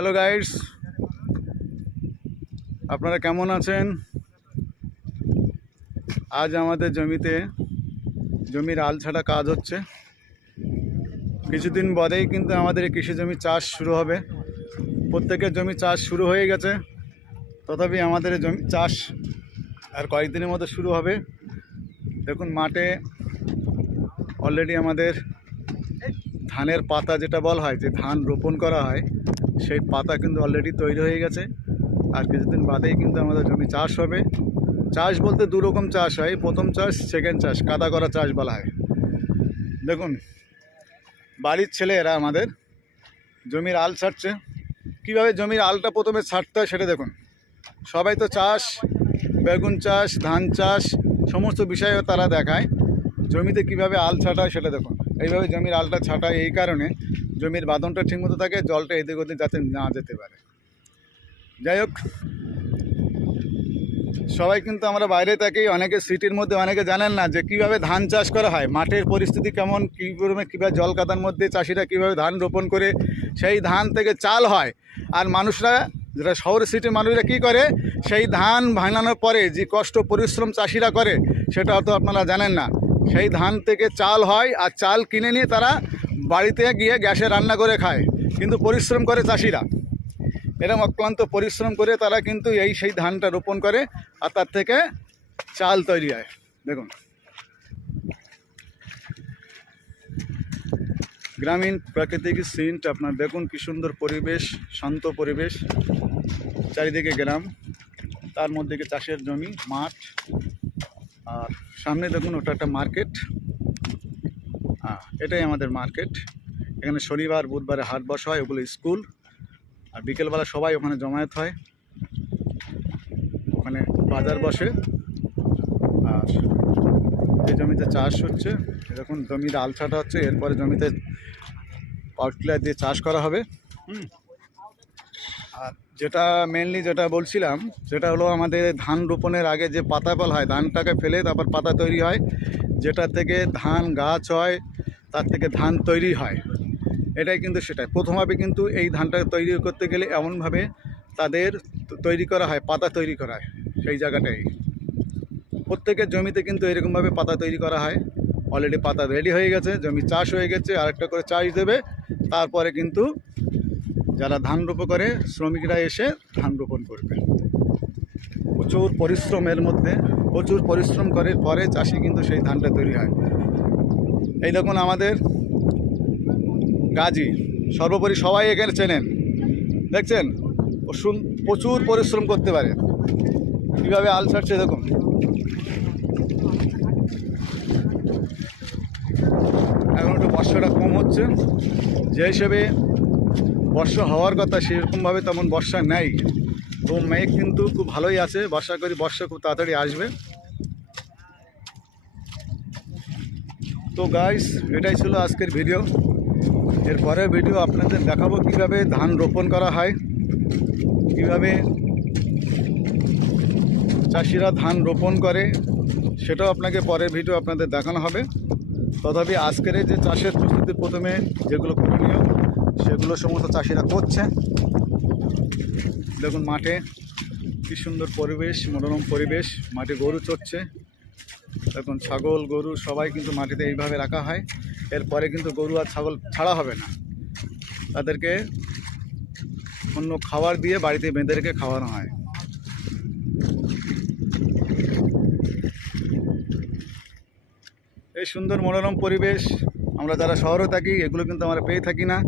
Hello guys, আপনারা কেমন আছেন? আজ আমাদের জমির আল ছাটা কাজ হচ্ছে। কিছুদিন বাদেই কিন্তু আমাদের এই কৃষি জমি চাষ শুরু হবে। প্রত্যেকের জমি চাষ শুরু হয়ে গেছে, তথাপি আমাদের এই জমি চাষ আর কয়েকদিনের মধ্যে শুরু হবে। দেখুন মাঠে অলরেডি আমাদের ধানের পাতা, যেটা বলা হয় যে ধান রোপণ করা হয়, সেই পাতা কিন্তু অলরেডি তৈরি হয়ে গেছে। আর কিছুদিন বাদেই কিন্তু আমাদের জমি চাষ হবে। চাষ বলতে দু রকম চাষ হয়, প্রথম চাষ, সেকেন্ড চাষ, কাদা করা চাষ বলা হয়। দেখুন বাড়ির ছেলেরা আমাদের জমির আল ছাড়ছে। কীভাবে জমির আলটা প্রথমে ছাড়তে হয় সেটা দেখুন। সবাই তো চাষ, বেগুন চাষ, ধান চাষ, সমস্ত বিষয়ে তারা দেখায়। জমিতে কিভাবে আল ছাটা হয় সেটা দেখুন। এইভাবে জমির আলটা ছাটায় এই কারণে জমির বাঁধনটা ঠিকমতো থাকে, জলটা এদিক ওদিক যাতে না যেতে পারে। যাই হোক, সবাই কিন্তু আমরা বাইরে থাকি, অনেকে সিটির মধ্যে, অনেকে জানেন না যে কীভাবে ধান চাষ করা হয়, মাঠের পরিস্থিতি কেমন, কীভাবে জল কাদার মধ্যে চাষিরা কীভাবে ধান রোপণ করে সেই ধান থেকে চাল হয়। আর মানুষরা, যেটা শহর সিটির মানুষরা কী করে, সেই ধান ভাঙানোর পরে যে কষ্ট পরিশ্রম চাষিরা করে সেটা হয়তো আপনারা জানেন না। সেই ধান থেকে চাল হয়, আর চাল কিনে নিয়ে তারা বাড়িতে গিয়ে গ্যাসে রান্না করে খায়। কিন্তু পরিশ্রম করে চাষিরা, এরকম অক্লান্ত পরিশ্রম করে তারা কিন্তু সেই ধানটা রোপণ করে, আর তার থেকে চাল তৈরি হয়। দেখুন গ্রামীণ প্রাকৃতিক সিনটা আপনার দেখুন, কি সুন্দর পরিবেশ, শান্ত পরিবেশ, চারিদিকে গ্রাম, তার মধ্যে চাষের জমি, মাঠ, আর সামনে দেখুন ওটা একটা মার্কেট। এটাই আমাদের মার্কেট। এখানে শনিবার বুধবারে হাট বসা হয়, ওগুলো স্কুল। আর বিকেলবেলা সবাই ওখানে জমায়েত হয়, ওখানে বাজার বসে। আর যে জমিতে চাষ হচ্ছে, এরকম জমিতে আল ছাটা হচ্ছে, এরপরে জমিতে পাওয়ার টিলার দিয়ে চাষ করা হবে। আর যেটা মেনলি যেটা বলছিলাম, সেটা হলো আমাদের ধান রোপণের আগে যে পাতা ফল হয়, ধানটাকে ফেলে তারপর পাতা তৈরি হয়, যেটা থেকে ধান গাছ হয়, তার থেকে ধান তৈরি হয়। এটাই কিন্তু সেটাই প্রথমভাবে কিন্তু এই ধানটা তৈরি করতে গেলে এমনভাবে তাদের তৈরি করা হয়, পাতা তৈরি করা হয়। সেই জায়গাটাই প্রত্যেকের জমিতে কিন্তু এরকমভাবে পাতা তৈরি করা হয়। অলরেডি পাতা রেডি হয়ে গেছে, জমি চাষ হয়ে গেছে, আরেকটা করে চাষ দেবে। তারপরে কিন্তু যারা ধান রোপণ করে শ্রমিকরা এসে ধান রোপণ করবে। প্রচুর পরিশ্রমের মধ্যে, প্রচুর পরিশ্রম করে পরে চাষি কিন্তু সেই ধানটা তৈরি হয়। এই দেখুন আমাদের গাজী, সর্বোপরি সবাই এখানে চেনেন, দেখছেন প্রচুর পরিশ্রম করতে পারে। কীভাবে আল ছাড়ছে দেখুন। এখন একটু বর্ষাটা কম হচ্ছে, যে হিসেবে বর্ষা হওয়ার কথা সেরকমভাবে তেমন বর্ষা নেই। তো মেঘ কিন্তু খুব ভালোই আছে, বর্ষা করি বর্ষা খুব তাড়াতাড়ি আসবে। তো গাইস, এটাই ছিল আজকের ভিডিও। এর পরের ভিডিও আপনাদের দেখাবো কীভাবে ধান রোপণ করা হয়, কীভাবে চাষিরা ধান রোপণ করে, সেটাও আপনাকে পরের ভিডিও আপনাদের দেখানো হবে। তথাপি আজকের যে চাষের প্রস্তুতি প্রথমে যেগুলো করণীয় সেগুলো সমস্ত চাষিরা করছে। দেখুন মাঠে কী সুন্দর পরিবেশ, মনোরম পরিবেশ, মাঠে গরু চড়ছে। দেখুন ছাগল গরু সবাই কিন্তু মাটিতে এইভাবে রাখা হয়। এরপরে কিন্তু গরু আর ছাগল ছাড়া হবে না, তাদেরকে অন্য খাবার দিয়ে বাড়িতে বেঁধে রেখে খাওয়ানো হয়। এই সুন্দর মনোরম পরিবেশ আমরা যারা শহরে থাকি এগুলো কিন্তু আমরা পেয়ে থাকি না।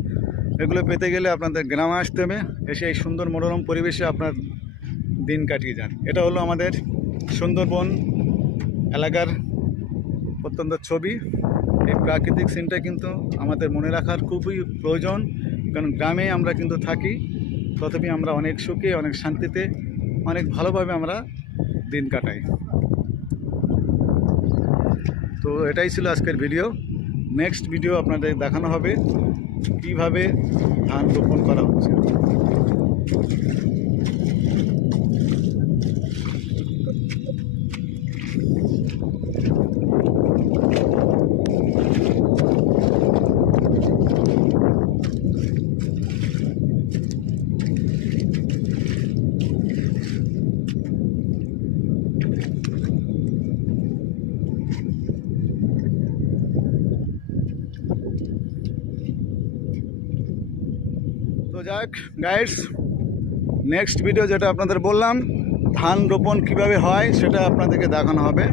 এগুলো পেতে গেলে আপনাদের গ্রামে আসতে হবে, এসে এই সুন্দর মনোরম পরিবেশে আপনার দিন কাটিয়ে যান। এটা হলো আমাদের সুন্দরবন এলাকার অত্যন্ত ছবি। এই প্রাকৃতিক সিনটা কিন্তু আমাদের মনে রাখার খুবই প্রয়োজন, কারণ গ্রামে আমরা কিন্তু থাকি, তথাপি আমরা অনেক সুখে, অনেক শান্তিতে, অনেক ভালোভাবে আমরা দিন কাটাই। তো এটাই ছিল আজকের ভিডিও। নেক্সট ভিডিও আপনাদের দেখানো হবে কিভাবে ধান রোপণ করা হচ্ছে। যাক গাইস, নেক্সট ভিডিও যেটা আপনাদের বললাম ধান রোপণ কিভাবে হয় সেটা আপনাদেরকে দেখানো হবে।